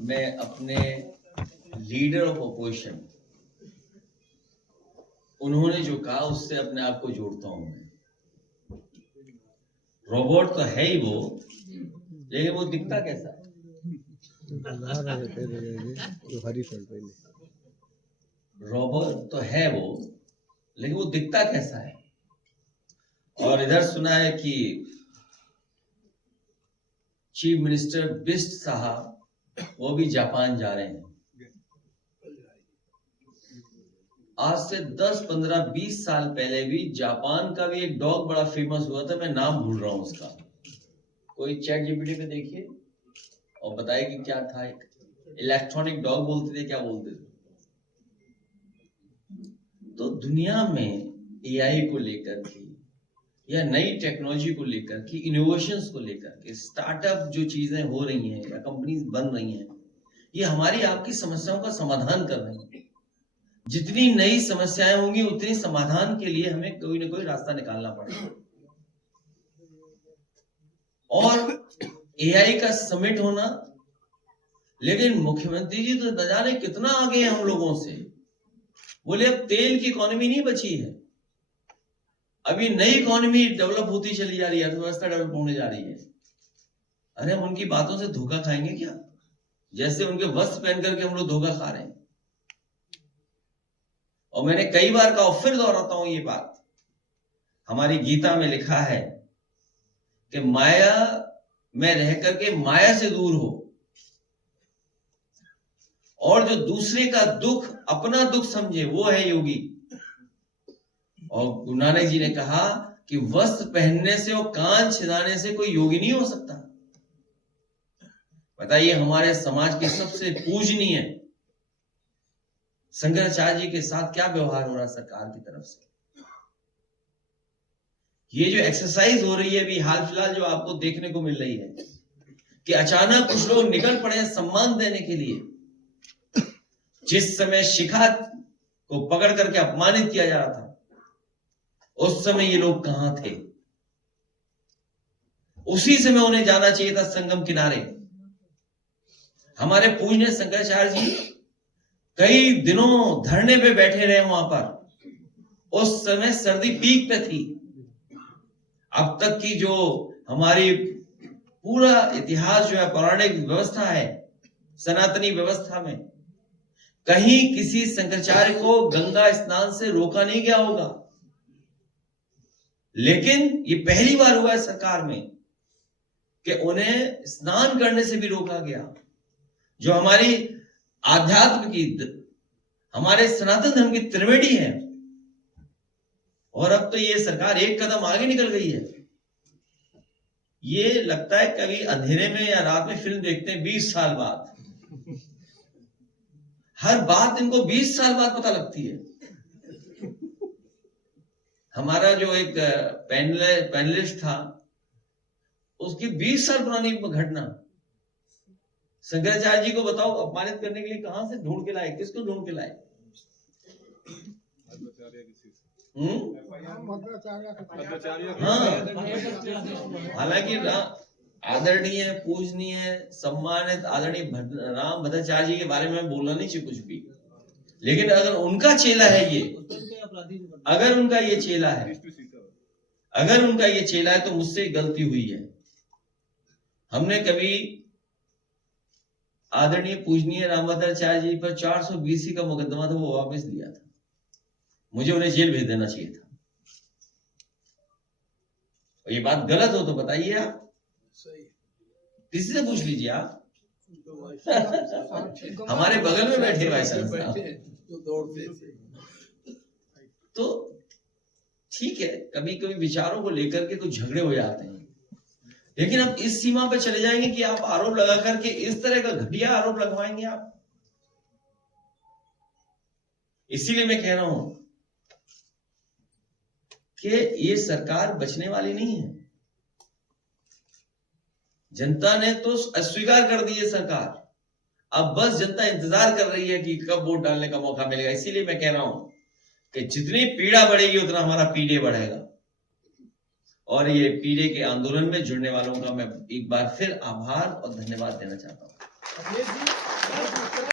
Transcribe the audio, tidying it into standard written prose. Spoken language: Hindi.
मैं अपने लीडर ऑफ अपोजिशन उन्होंने जो कहा उससे अपने आप को जोड़ता हूं मैं। रोबोट तो है ही वो, लेकिन वो दिखता कैसा है? रोबोट तो है वो, लेकिन वो दिखता कैसा है? और इधर सुना है कि चीफ मिनिस्टर बिस्ट साहब वो भी जापान जा रहे हैं। आज से 10, 15, 20 साल पहले भी जापान का भी एक डॉग बड़ा फेमस हुआ था, मैं नाम भूल रहा हूं उसका। कोई चैट जीपीटी पे देखिए और बताइए कि क्या था। एक इलेक्ट्रॉनिक डॉग बोलते थे, क्या बोलते थे? तो दुनिया में एआई को लेकर के या नई टेक्नोलॉजी को लेकर के, इनोवेशंस को लेकर के, स्टार्टअप जो चीजें हो रही हैं या कंपनीज बन रही हैं, ये हमारी आपकी समस्याओं का समाधान कर रही हैं। जितनी नई समस्याएं होंगी उतनी समाधान के लिए हमें कोई ना कोई रास्ता निकालना पड़ेगा। और एआई का समिट होना, लेकिन मुख्यमंत्री जी तो न जाने कितना आगे हैं हम लोगों से। बोले अब तेल की इकोनॉमी नहीं बची है, अभी नई इकोनॉमी डेवलप होती चली जा रही है, अर्थव्यवस्था डेवलप होने जा रही है। अरे हम उनकी बातों से धोखा खाएंगे क्या? जैसे उनके वस्त्र पहन करके हम लोग धोखा खा रहे हैं। और मैंने कई बार कहा, फिर दोहराता हूं ये बात, हमारी गीता में लिखा है कि माया में रह करके माया से दूर हो, और जो दूसरे का दुख अपना दुख समझे वो है योगी। और गुरु नानक जी ने कहा कि वस्त्र पहनने से और कान छिदाने से कोई योगी नहीं हो सकता। बताइए हमारे समाज के सबसे पूजनीय शंकराचार्य जी के साथ क्या व्यवहार हो रहा है सरकार की तरफ से। ये जो एक्सरसाइज हो रही है अभी हाल फिलहाल जो आपको देखने को मिल रही है कि अचानक कुछ लोग निकल पड़े हैं सम्मान देने के लिए। जिस समय शिखा को पकड़ करके अपमानित किया जा रहा था, उस समय ये लोग कहां थे? उसी समय उन्हें जाना चाहिए था संगम किनारे। हमारे पूजनीय शंकराचार्य जी कई दिनों धरने पे बैठे रहे वहां पर। उस समय सर्दी पीक पे थी। अब तक की जो हमारी पूरा इतिहास जो है, पौराणिक व्यवस्था है, सनातनी व्यवस्था में कहीं किसी शंकराचार्य को गंगा स्नान से रोका नहीं गया होगा। लेकिन ये पहली बार हुआ है सरकार में कि उन्हें स्नान करने से भी रोका गया। जो हमारी आध्यात्म की, हमारे सनातन धर्म की त्रिवेणी है। और अब तो ये सरकार एक कदम आगे निकल गई है। ये लगता है कभी अंधेरे में या रात में फिल्म देखते हैं 20 साल बाद। हर बात इनको 20 साल बाद पता लगती है। हमारा जो एक पैनलिस्ट था, उसकी 20 साल पुरानी घटना, शंकराचार्य जी को बताओ अपमानित करने के लिए कहां से ढूंढ के लाए, किसको ढूंढ के लाए? हालांकि आदरणीय, पूजनीय, सम्मानित आदरणीय राम भद्राचार्य जी के बारे में बोलना नहीं चाहिए कुछ भी, लेकिन अगर उनका चेला है ये, अगर उनका ये चेला है, अगर उनका ये चेला है तो मुझसे गलती हुई है। हमने कभी आदरणीय पूजनीय राम भद्राचार्य जी पर 420 का मुकदमा था, वो वापस लिया था। मुझे उन्हें जेल भेज देना चाहिए था। और ये बात गलत हो तो बताइए आप, किसी से पूछ लीजिए आप। हमारे बगल में बैठे भाई साहब। तो ठीक है, कभी कभी विचारों को लेकर के कुछ झगड़े हो जाते हैं, लेकिन अब इस सीमा पे चले जाएंगे कि आप आरोप लगा करके इस तरह का घटिया आरोप लगवाएंगे आप। इसीलिए मैं कह रहा हूं कि ये सरकार बचने वाली नहीं है। जनता ने तो अस्वीकार कर दी है सरकार। अब बस जनता इंतजार कर रही है कि कब वोट डालने का मौका मिलेगा। इसीलिए मैं कह रहा हूं कि जितनी पीड़ा बढ़ेगी उतना हमारा पीडे बढ़ेगा। और ये पीडे के आंदोलन में जुड़ने वालों का मैं एक बार फिर आभार और धन्यवाद देना चाहता हूं।